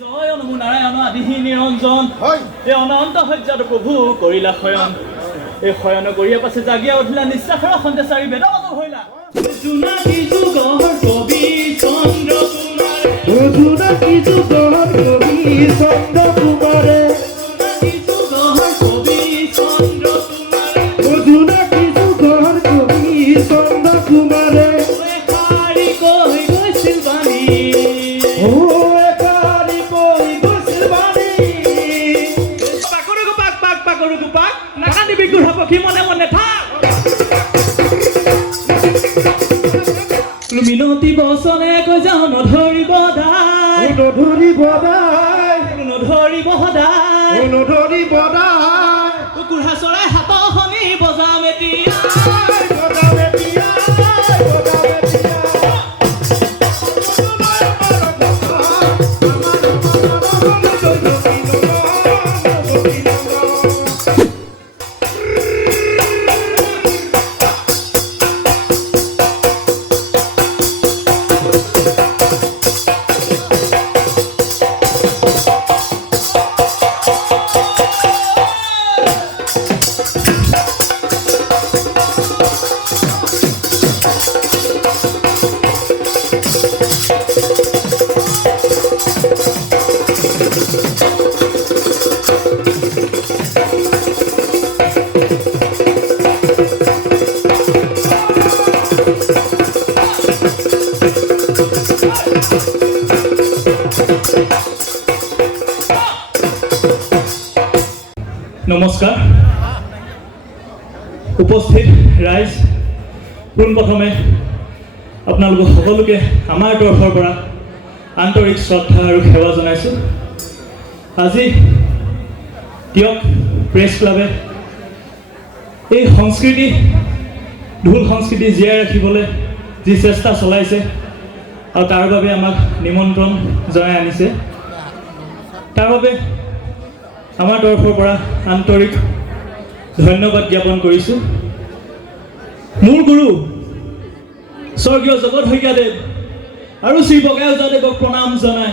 জয় নমো নাৰায়ণ আদিহি নিৰঞ্জন এই অনন্ত সজ্জাত প্ৰভু কৰিলা শয়ন এই শয়ন কৰিয়া পাছে জাগিয়া উঠিলা নিশ্বাসৰ সন্দেচাৰী বেদগত হৈলা জোনাকী যুগৰ কবি চন্দ্ৰ কুমাৰ জোনাকী যুগৰ কবি চন্দ্ৰ কুমাৰে জোনাকী যুগৰ কবি চন্দ্ৰ কুমাৰ জোনাকী যুগৰ কবি চন্দ্ৰ কুমাৰে একাৰি কৈ গৈছিল বাণী একাৰি কৈ গৈছিল বাণী পাকৰু পাক নাকান্দিবি গুঢ়া পক্ষী মনে মনে থাক মিনতি বচনে কৈ যাওঁ নধৰিব দাই নধৰিব দাই নধৰিব সদায় নধৰিব দাই কুকুৰা চৰাই হাতৰ শনি বজাম এতিয়া নমস্কাৰ উপস্থিত ৰাইজ পোনপ্ৰথমে আপোনালোক সকলোকে আমাৰ তৰফৰ পৰা আন্তৰিক শ্ৰদ্ধা আৰু সেৱা জনাইছোঁ আজি তিয়ক প্ৰেছ ক্লাবে এই সংস্কৃতি ঢোল সংস্কৃতি জীয়াই ৰাখিবলৈ যি চেষ্টা চলাইছে আৰু তাৰ বাবে আমাক নিমন্ত্ৰণ জনাই আনিছে তাৰ বাবে আমাৰ তৰফৰ পৰা আন্তৰিক ধন্যবাদ জ্ঞাপন কৰিছোঁ মোৰ গুৰু স্বৰ্গীয় জগত শইকীয়াদেৱ আৰু শ্ৰী বগাই ওজাদেৱক প্ৰণাম জনাই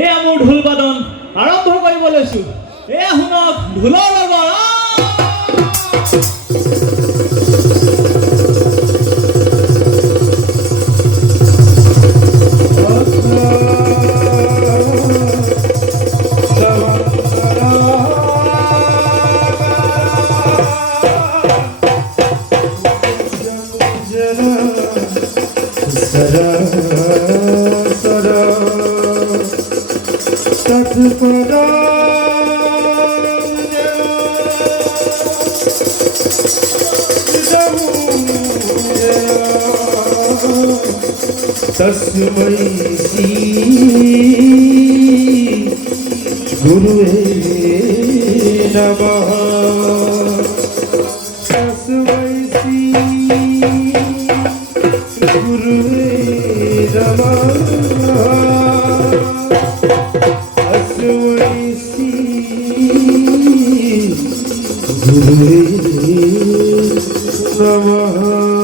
এয়া মোৰ ঢোল বাদন আৰম্ভ কৰিব লৈছোঁ এয়া শুনক ঢোলৰ লগৰ तस्मै श्री गुरुवे नमः तस्मै श्री गुरुवे नमः तस्मै श्री गुरुवे नमः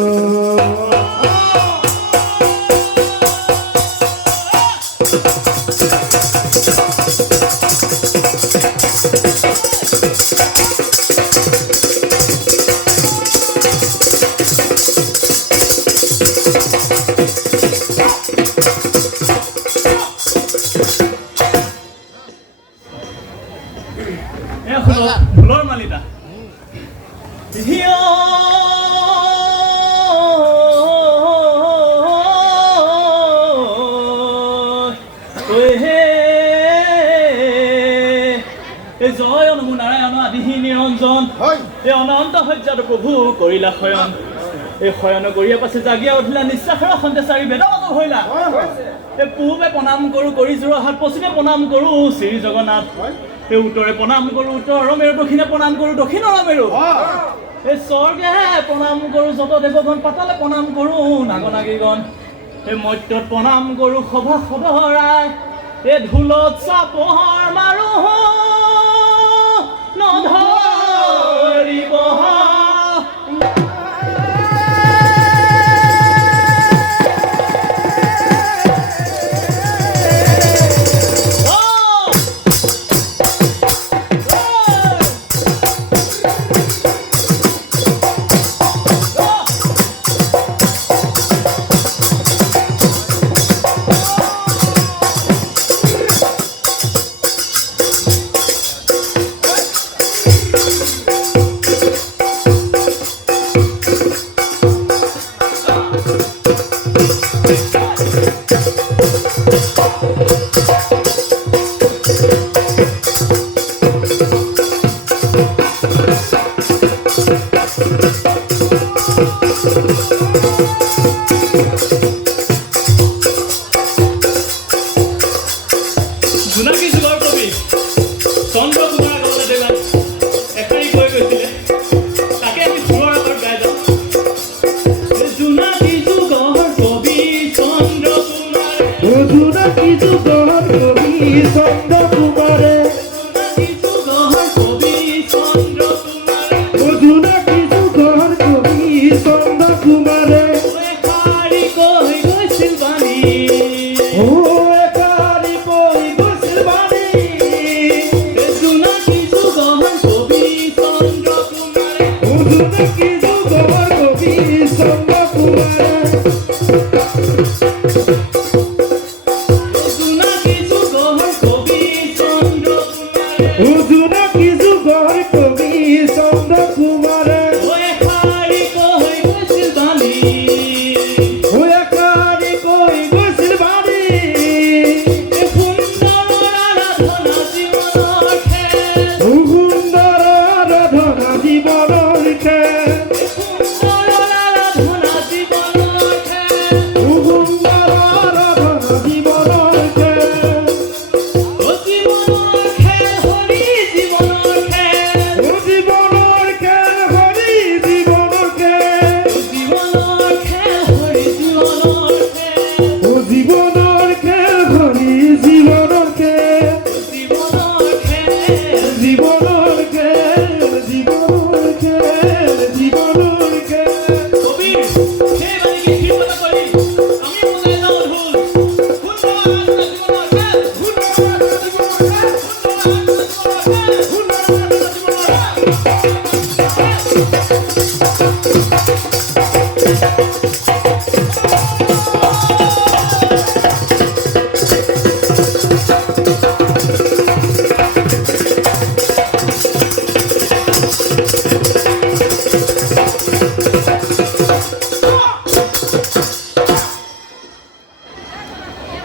ঢোলৰ মালিতা জয় নমো নাৰায়ণ আদিহি নিৰঞ্জন এই অনন্ত সজ্জাত প্ৰভু কৰিলা শয়ন এই শয়ন কৰিয়া পাছে জাগিয়া উঠিলা নিশ্বাসৰ সন্দেচাৰী বেদগত হৈলা এই পূবে প্ৰণাম কৰোঁ কৰি যোৰহাট পশ্চিমে প্ৰণাম কৰোঁ শ্ৰী জগন্নাথ এই উত্তৰে প্ৰণাম কৰোঁ উত্তৰ মেৰু দক্ষিণে প্ৰণাম কৰোঁ দক্ষিণ মেৰু এই স্বৰ্গে প্ৰণাম কৰোঁ যত দেৱগণ পাতালে প্ৰণাম কৰোঁ নাগনাগীগণ এই মৰ্ত্যত প্ৰণাম কৰোঁ সভা সদৰাই এই ঢোলত চাপৰ মাৰো নধৰিব জোনাকী যুগৰ কবি চন্দ্ৰ কুমাৰ আগতে দেৱান এষাৰি কৈ গৈছিলে, তাকে আমি সুৰৰ আগত গাই যাওঁ। জোনাকী যুগৰ কবি চন্দ্ৰ কুমাৰে, জোনাকী যুগৰ কবি চন্দ্ৰ কুমাৰে, জোনাকী যুগৰ কবি চন্দ্ৰ কুমাৰে, জোনাকী যুগৰ কবি চন্দ্ৰ কুমাৰে, এষাৰি কৈ গৈছিল বাণী। একাৰি কৈ গৈছিল বাণী। জোনাকী যুগৰ কবি চন্দ্ৰ কুমাৰে, জোনাকী যুগৰ কবি চন্দ্ৰ কুমাৰে, জোনাকী যুগৰ কবি চন্দ্ৰ কুমাৰে, জোনাকী যুগৰ কবি চন্দ্ৰ কুমাৰে, এষাৰি কৈ গৈছিল বাণী। একাৰি কৈ গৈছিল বাণী। সুন্দৰ আৰাধনা জীৱনৰ খেল, সুন্দৰ আৰাধনা জীৱনৰ খেল, সুন্দৰ আৰাধনা জীৱনৰ খেল, সুন্দৰ আৰাধনা জীৱনৰ খেল, জীৱনৰ খেল হৰি জীৱনৰ খেল, জীৱনৰ খেল হৰি জীৱনৰ খেল, জীৱনৰ খেল হৰি জীৱনৰ খেল, জীৱনৰ খেল হৰি জীৱনৰ খেল, জীৱনৰ খেল। জীৱনৰ খেল, জীৱনৰ খেল, জীৱনৰ খেল। কবিৰ সেই বাণীকে কীৰ্তন কৰি আমি বজাই যাওঁ ঢোল। সুন্দৰ আৰাধনা জীৱনৰ খেল, সুন্দৰ আৰাধনা জীৱনৰ খেল, সুন্দৰ আৰাধনা জীৱনৰ খেল, সুন্দৰ আৰাধনা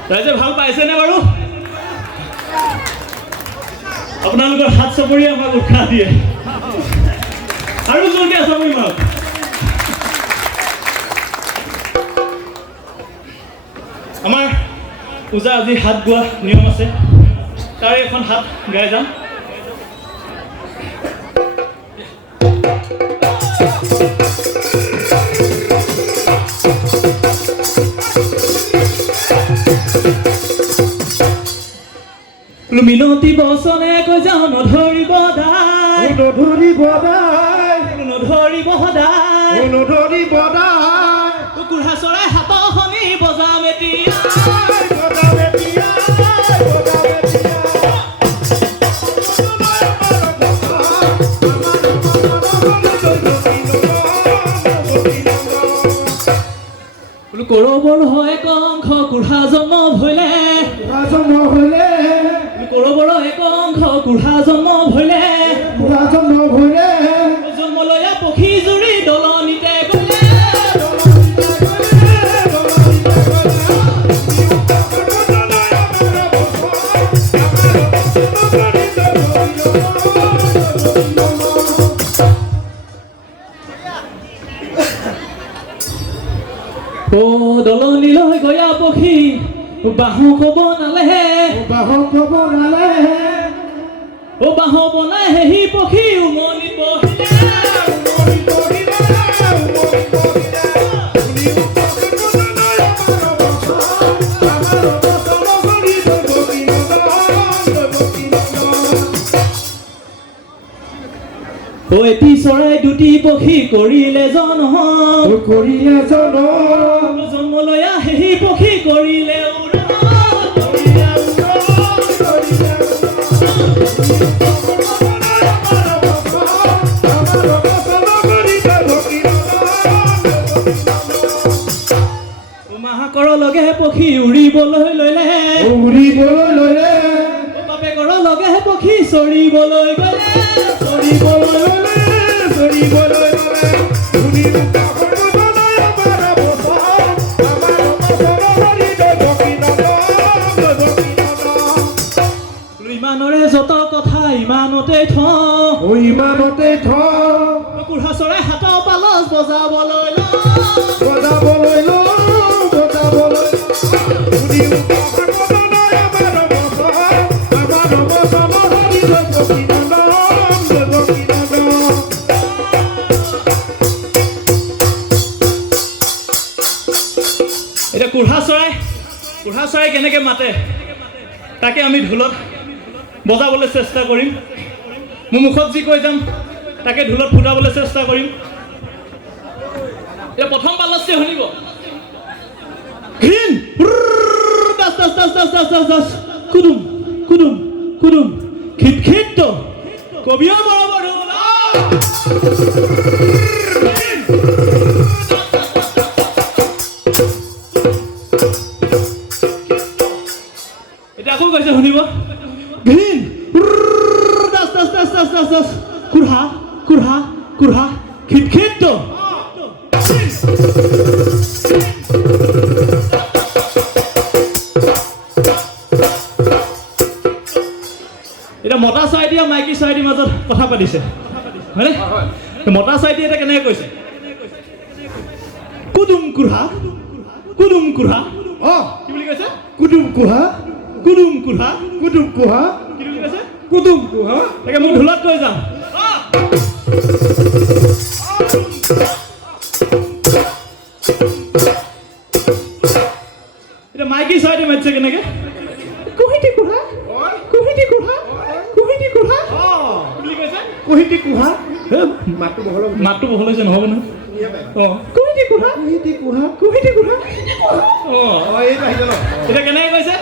ৰাইজে ভাল পাইছেনে বাৰু? আপোনালোকৰ হাত চাপৰিয়ে আমাক উৎসাহ দিয়ে। আৰু জোৰকে চাপৰি মাৰক। আমাৰ পূজা আজি হাত গোৱা নিয়ম আছে, তাৰে এখন হাত গাই যাম। মিনতি বচনে কৈ যাওঁ নধৰিব দাই, নধৰিব দাই, নধৰিব সদায়, নধৰিব দাই, কুকুৰা চৰাই হাতৰ শনি বজাম এতিয়া। বজাবে পিয়া, বজাবে পিয়া। কৰবৰ হয় কংস কুঢ়া জন্ম ভৈলে, ৰাজন্ম হলে, কৰবৰ এক অংশ কুঢ়া জন্ম ভৈলে, ৰাজন্ম হলে, জন্মলয়া পক্ষী জুৰি দলনিতে গলে। ও দলনিলৈ গয়া পক্ষী বাহু কব নালেহে, বাহক বনালে, ও বাহু বনাই হেহি পক্ষী উমনি পহিলে। উমৰি পৰিলে, উমৰি পৰিলে, শুনি আমাৰ বচন কৰি দৈৱকী নন্দন। ও এটি চৰাই দুটি পক্ষী কৰিলে জনম, কৰিলে জনম, জন্মলয়া হেহি পক্ষী কৰিলে উৰণ। কৰিলে উৰণ, কৰিলে আমাৰ বচন কৰি দৈৱকী নন্দন। মাহাকৰ লগে পক্ষী উৰিবলৈ ললে, উৰিবলৈ ললে, বাপেকৰ লগে পক্ষী চৰিবলৈ গলে। চৰিবলৈ ললে, চৰিবলৈ ললে, শুনি বচন আমাৰ বচন কৰি দৈৱকী নন্দন, দৈৱকী নন্দন। ইমানৰে যত কথা ইমানতে থওঁ, ইমানতে থ কুঢ়া চৰাই হাতৰ পালচ বজাবলৈ ল বজাবলৈ ল বজাবলৈ শুনি ভাগৱতলৈ আমাৰ বচন হৰি দেৱকী নন্দন দেৱকী নন্দন এতিয়া কুঢ়া চৰাই কেনেকৈ মাতে তাকে আমি ঢোলত বজাবলৈ চেষ্টা কৰিম মোৰ মুখত যি কৈ যাম তাকে ঢোলত ফুটাবলৈ চেষ্টা কৰিম এতিয়া প্ৰথম পালচটো শুনিব ঘিন দাস দাস দাস দাস দাস দাস দাস কুদুম কুদুম কুদুম খিট খিট কবিও বৰাবৰ ঢোল এতিয়া আকৌ কৈছে শুনিব ঘিন দাস দাস দাস দাস দাস দাস কুঢ়া কুঢ়া কুঢ়া খিট খিট এতিয়া মতা চৰাইটি আৰু মাইকী চৰাইটিৰ মাজত কথা পাতিছে হয়নে মতা চৰাইটি এটা কেনেকৈ কৈছে কুদুম কুঢ়া কুদুম কুঢ়া কি বুলি কৈছে কুটুম কুহা কুদুম কুঢ়া কুটুম কুহা কি বুলি কৈছে কুটুম কুহা তাকে মোক ঢোলত কৈ যাম এতিয়া মাইকী চৰাইটি মাতিছে কেনেকে কুহিটি কুঢ়া কুহিটি কুঢ়া কুহিটি কুঢ়া কি বুলি কৈছে কুহিটি কুহা মাতটো বহল মাতটো বহল হৈছে নহ'ব নহয় অঁ কুহিটি কুঢ়া কুহিটি কুহা কুহিটি কুঢ়া অঁ এইটো আহি গ'ল এতিয়া কেনেকে কৈছে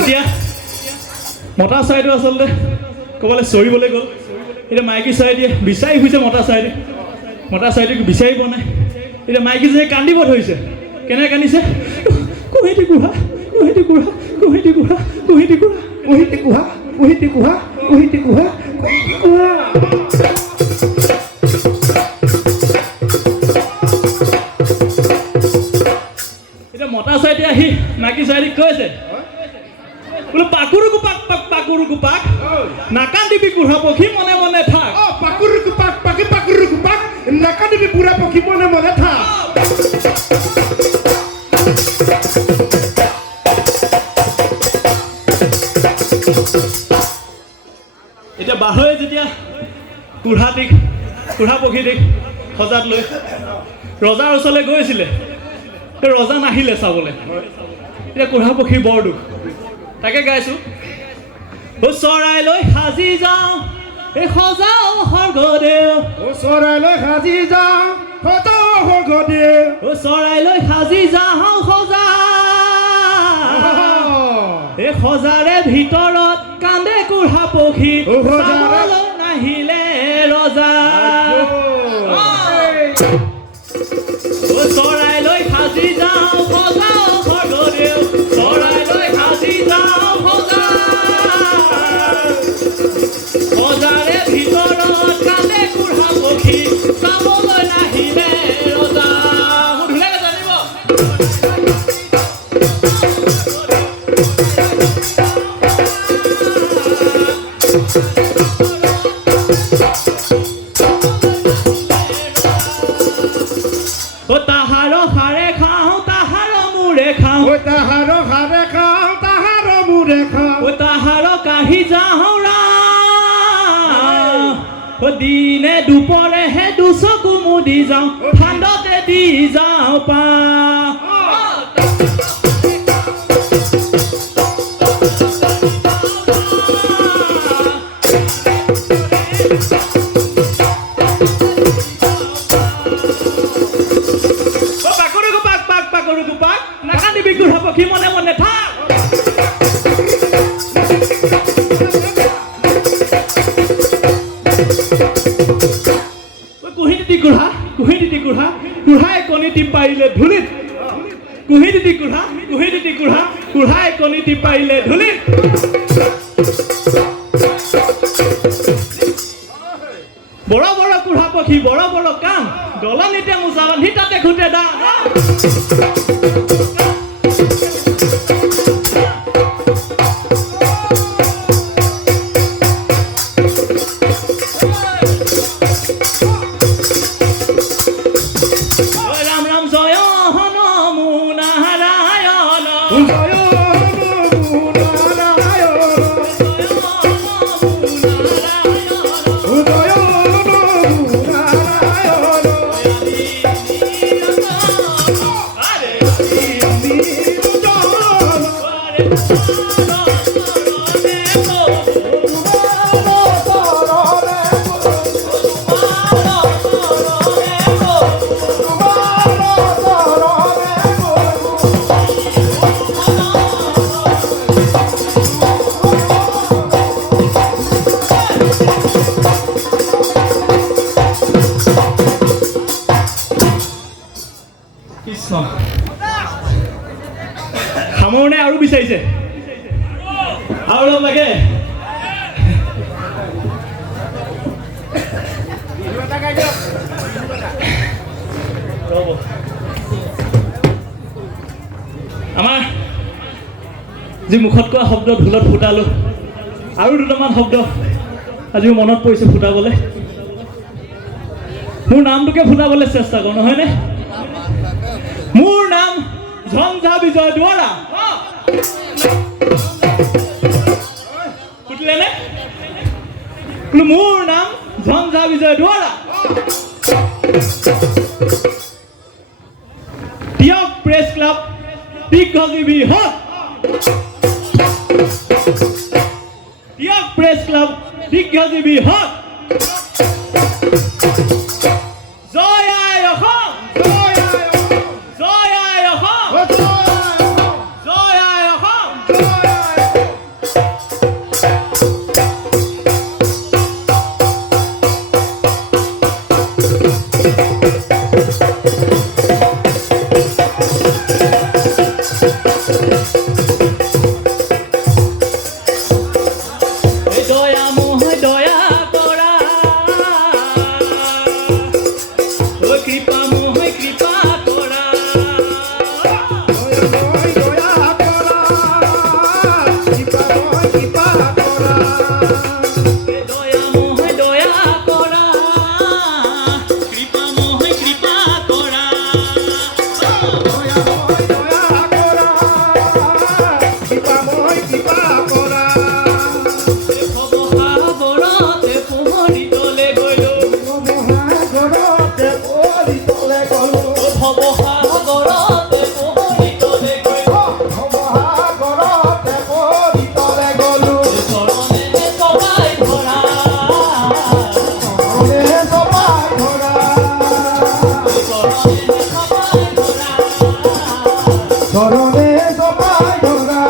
এতিয়া মতা চৰাইটো আচলতে ক'ৰবালৈ চৰিবলৈ গ'ল এতিয়া মাইকী চৰাইটিয়ে বিচাৰি ফুৰিছে মতা চৰাইটিক বিচাৰি পোৱা নাই এতিয়া মাইকীজনীয়ে কান্দিব ধৰিছে কেনেকৈ কান্দিছে কুহিটি কুঢ়া কুহিটি কুঢ়া কুহিটি কুঢ়া কুহিটি কুঢ়া কুহিটি কুহা কুহিটি কুহা কুহিটি কুহা কুহা এতিয়া মতা চৰাইটি আহি মাইকী চৰাইটিক কৈছে বোলে পাকুৰু কুপাক পাক পাকুৰু কুপাক নাকান্দিবি কুঢ়া পক্ষী মনে মনে থাক পাকুৰু কুপাক পাকি পাকুৰু কুপাক নাকান্দিবি বুঢ়া পক্ষী মনে মনে থাক এতিয়া বাঢ়ৈ যেতিয়া কুঢ়া পক্ষীটিক সজাত লৈ ৰজাৰ ওচৰলৈ গৈছিলে ৰজা নাহিলে চাবলৈ এতিয়া কুঢ়া পক্ষীৰ বৰ দুখ তাকে গাইছো চৰাইলৈ সাজি যাওঁ এই সজাও স্বৰ্গদেউ চৰাইলৈ সাজি যাওঁ সজাও স্বৰ্গদেউ চৰাইলৈ সাজি যাওঁ সজা এই সজাৰে ভিতৰত কান্দে কুঢ়া পক্ষী চাবলৈ নাহিলে ৰজা চৰাইলৈ সাজি যাওঁ সজাও স্বৰ্গদেউ চৰাইলৈ সাজি যাওঁ সজা সজাৰে ভিতৰত কান্দে কুঢ়া পক্ষী চাবলৈ নাহিলে ৰজা মোৰ ধুনীয়াকৈ জানিব তাহাৰ হাৰে খাওঁ তাহাৰ মূৰে খাওঁ তাহাৰ হাৰে খাওঁ তাহাৰ মূৰে খাওঁ তাহাৰ কাঢ়ি যাওঁ দিনে দুপৰেহে দুচকু মুদি যাওঁ ঠাণ্ডাতে দি যাওঁ পা নাকান্দিবি কুঢ়া পক্ষী মনে মনে থাক কুহিটি কুঢ়া কুঢ়াই কণী টিপাইলে ধূলিত কুহিটি কুঢ়া কুঢ়াই কণী টিপাইলে ধূলিত বড় বড় কুঢ়া পক্ষী বড় বড় কাম দলনিতে মোজা বান্ধি তাতে ঘুটে দা কৃষ্ণ সামৰণে আৰু বিচাৰিছে আৰু অলপ লাগে ৰ'ব আমাৰ যি মুখত কোৱা শব্দ ঢোলত ফুটালো আৰু দুটামান শব্দ আজি মনত পৰিছে ফুটাবলৈ মোৰ নামটোকে ফুটাবলৈ চেষ্টা কৰোঁ নহয়নে মোৰ নাম ঝঞ্ঝা বিজয় দুৱাৰা ফুটিলেনে মোৰ নাম ঝঞ্ঝা বিজয় দুৱাৰা দিয়ক প্ৰেছ ক্লাব দীৰ্ঘজীৱী হওক দিয়ক প্ৰেছ ক্লাব দীৰ্ঘজীৱী হওক জয় আই অসম জয় আই অসম জয় আই অসম দয়া মোহ দয়া কৰা কৃপা মোহ কৃপা কৰা দয়া মোহ দয়া কৰা কৃপা মোহ কৃপা কৰা ভৱসাগৰতে পোহৰিতলে গ'লো ভৱসাগৰতে পোহৰিতলে গ'লো চৰণে সবাই ধৰা চৰণে সবাই ধৰা চৰণে সবাই ধৰা